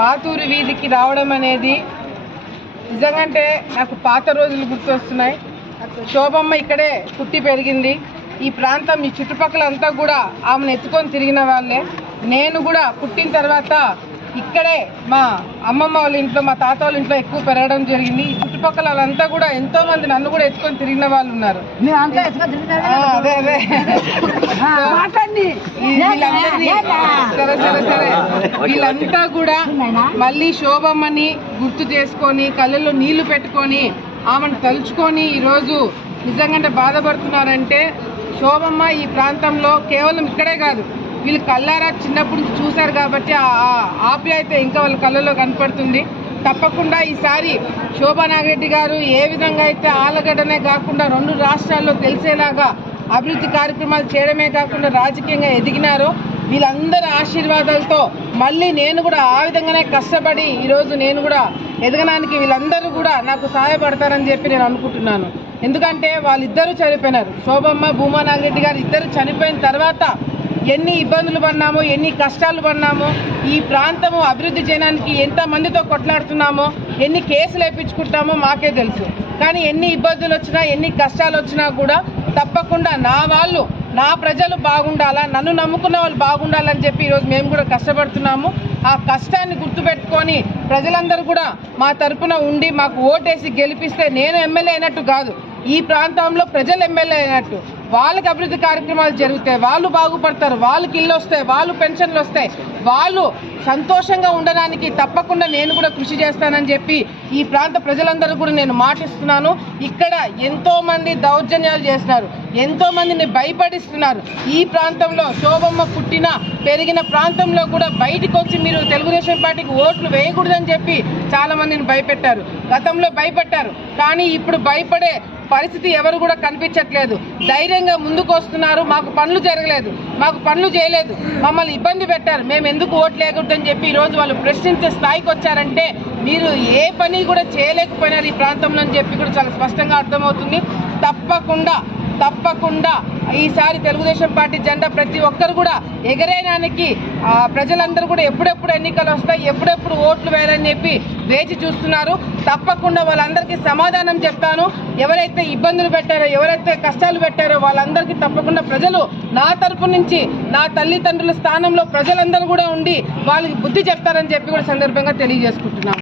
పాతూరు వీధికి రావడం అనేది నిజంగంటే నాకు పాత రోజులు గుర్తొస్తున్నాయి. శోభమ్మ ఇక్కడే పుట్టి పెరిగింది. ఈ ప్రాంతం ఈ చుట్టుపక్కల అంతా కూడా ఆమెను ఎత్తుకొని తిరిగిన వాళ్ళే. నేను కూడా పుట్టిన తర్వాత ఇక్కడే మా అమ్మమ్మ వాళ్ళ ఇంట్లో మా తాత వాళ్ళ ఇంట్లో ఎక్కువ పెరగడం జరిగింది. ఈ చుట్టుపక్కల వాళ్ళంతా కూడా ఎంతో మంది నన్ను కూడా ఎత్తుకొని తిరిగిన వాళ్ళు ఉన్నారు. అదే అదే. సరే సరే సరే. వీళ్ళంతా కూడా మళ్ళీ శోభమ్మని గుర్తు చేసుకొని కళ్ళల్లో నీళ్ళు పెట్టుకొని ఆమెను తలుచుకొని ఈరోజు నిజంగా బాధపడుతున్నారంటే శోభమ్మ ఈ ప్రాంతంలో కేవలం ఇక్కడే కాదు వీళ్ళు కళ్ళారా చిన్నప్పటి నుంచి చూశారు కాబట్టి ఆ ఆ ఆప్యాయత ఇంకా వాళ్ళ కళ్ళలో కనపడుతుంది. తప్పకుండా ఈసారి శోభా నాగిరెడ్డి గారు ఏ విధంగా అయితే ఆలగడ్డనే కాకుండా రెండు రాష్ట్రాల్లో తెలిసేలాగా అభివృద్ధి కార్యక్రమాలు చేయడమే కాకుండా రాజకీయంగా ఎదిగినారో వీళ్ళందరి ఆశీర్వాదాలతో మళ్ళీ నేను కూడా ఆ విధంగానే కష్టపడి ఈరోజు నేను కూడా ఎదగడానికి వీళ్ళందరూ కూడా నాకు సహాయపడతారని చెప్పి నేను అనుకుంటున్నాను. ఎందుకంటే వాళ్ళిద్దరూ చనిపోయినారు. శోభమ్మ భూమా నాగిరెడ్డి గారు ఇద్దరు చనిపోయిన తర్వాత ఎన్ని ఇబ్బందులు పడినామో ఎన్ని కష్టాలు పడినామో ఈ ప్రాంతము అభివృద్ధి చేయడానికి ఎంతమందితో కొట్లాడుతున్నామో ఎన్ని కేసులు వేయించుకుంటామో మాకే తెలుసు. కానీ ఎన్ని ఇబ్బందులు వచ్చినా ఎన్ని కష్టాలు వచ్చినా కూడా తప్పకుండా నా వాళ్ళు నా ప్రజలు బాగుండాలా నన్ను నమ్ముకున్న వాళ్ళు బాగుండాలని చెప్పి ఈరోజు మేము కూడా కష్టపడుతున్నాము. ఆ కష్టాన్ని గుర్తుపెట్టుకొని ప్రజలందరూ కూడా మా తరపున ఉండి మాకు ఓటేసి గెలిపిస్తే నేను ఎమ్మెల్యే అయినట్టు కాదు. ఈ ప్రాంతంలో ప్రజలు ఎమ్మెల్యే అయినట్టు. వాళ్ళకి అభివృద్ధి కార్యక్రమాలు జరుగుతాయి వాళ్ళు బాగుపడతారు వాళ్ళకి ఇల్లు వస్తాయి వాళ్ళు పెన్షన్లు వస్తాయి. వాళ్ళు సంతోషంగా ఉండడానికి తప్పకుండా నేను కూడా కృషి చేస్తానని చెప్పి ఈ ప్రాంత ప్రజలందరూ కూడా నేను మాటిస్తున్నాను. ఇక్కడ ఎంతోమంది దౌర్జన్యాలు చేస్తున్నారు ఎంతో మందిని భయపడిస్తున్నారు. ఈ ప్రాంతంలో శోభమ్మ పుట్టిన పెరిగిన ప్రాంతంలో కూడా బయటకు వచ్చి మీరు తెలుగుదేశం పార్టీకి ఓట్లు వేయకూడదని చెప్పి చాలా మందిని భయపెట్టారు. గతంలో భయపెట్టారు కానీ ఇప్పుడు భయపడే పరిస్థితి ఎవరు కూడా కనిపించట్లేదు. ధైర్యంగా ముందుకు వస్తున్నారు మాకు పనులు జరగలేదు. మాకు పనులు చేయలేదు. మమ్మల్ని ఇబ్బంది పెట్టారు. మేము ఎందుకు ఓట్లు చెప్పి ఈరోజు వాళ్ళు ప్రశ్నించే స్థాయికి వచ్చారంటే మీరు ఏ పని కూడా చేయలేకపోయినారు ఈ ప్రాంతంలో అని చెప్పి కూడా చాలా స్పష్టంగా అర్థమవుతుంది. తప్పకుండా తప్పకుండా ఈసారి తెలుగుదేశం పార్టీ జెండా ప్రతి ఒక్కరు కూడా ఎగరేయడానికి ప్రజలందరూ కూడా ఎప్పుడెప్పుడు ఎన్నికలు వస్తాయి ఎప్పుడెప్పుడు ఓట్లు వేయాలని చెప్పి వేచి చూస్తున్నారు. తప్పకుండా వాళ్ళందరికీ సమాధానం చెప్తాను. ఎవరైతే ఇబ్బందులు పెట్టారో ఎవరైతే కష్టాలు పెట్టారో వాళ్ళందరికీ తప్పకుండా ప్రజలు నా తరపు నుంచి నా తల్లిదండ్రుల స్థానంలో ప్రజలందరూ కూడా ఉండి వాళ్ళకి బుద్ధి చెప్తారని చెప్పి కూడా సందర్భంగా తెలియజేసుకుంటున్నాను